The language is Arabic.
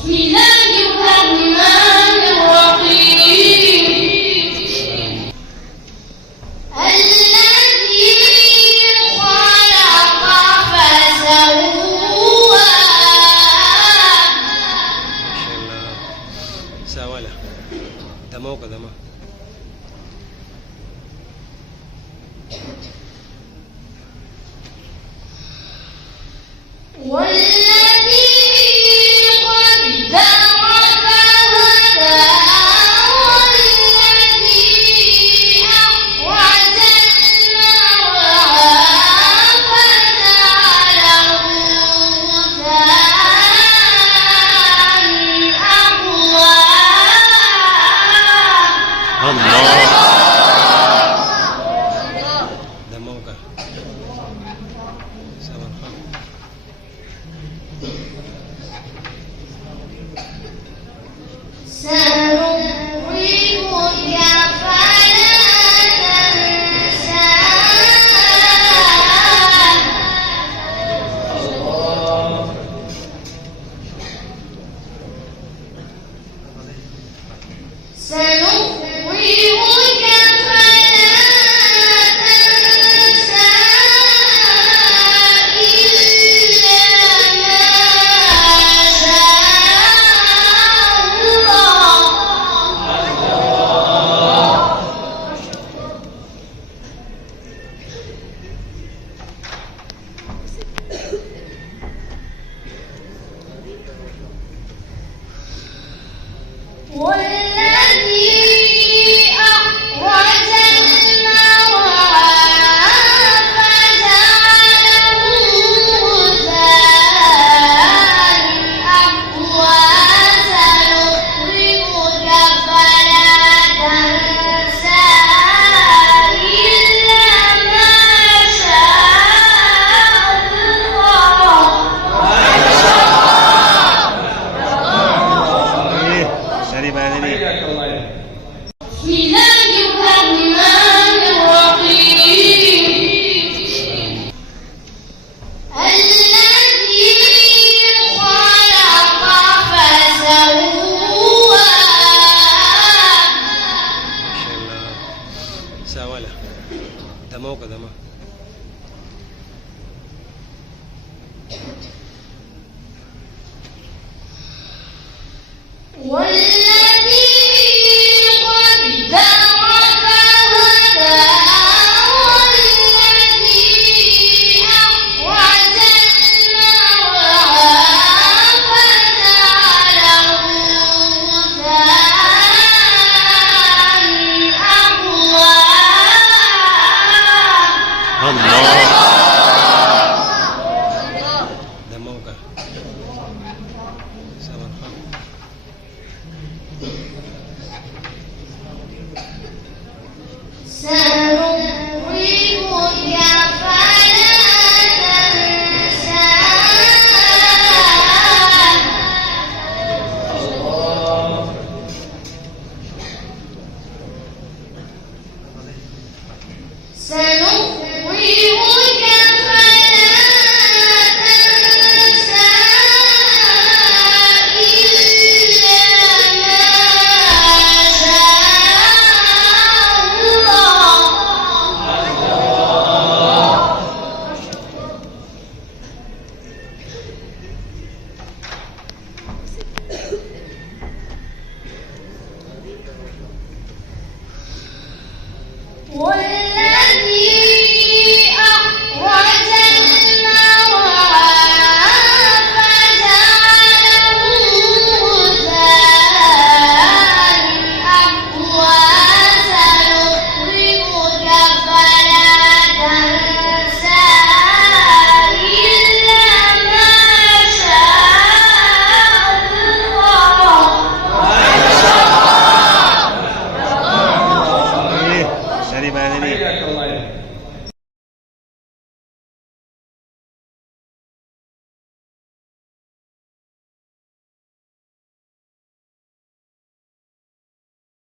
بسم الله الرحمن الرحيم. الذي خلق فسوى. ساوى له دمه كدمه. والذي قدر فهدى. والذي أخرج المرعى فجعله غثاء أحوى. دمه كه ساوى الخلق. سنقرئك فلا تنسى. سنقرئك فلا تنسى إلا ما شاء الله. والذي أخرج المرعى فجعله غثاء أحوى. سنقرئك فلا تنسى إلا ما شاء الله. شريف هذه بسم الله الرحمن الرحيم. الذي خلق فسوى. ساوى له دمه كدمه. والذي قدر فهدى. والذي أخرج المرعى فجعله غثاء أحوى. دمه كه ساوى الخلق. سنقرئك فلا تنسى. سنقرئك فلا تنسى إلا ما شاء الله. والذي أخرج المرعى فجعله غثاء أحوى. سنقرئك فلا تنسى إلا ما شاء الله. شريف هذه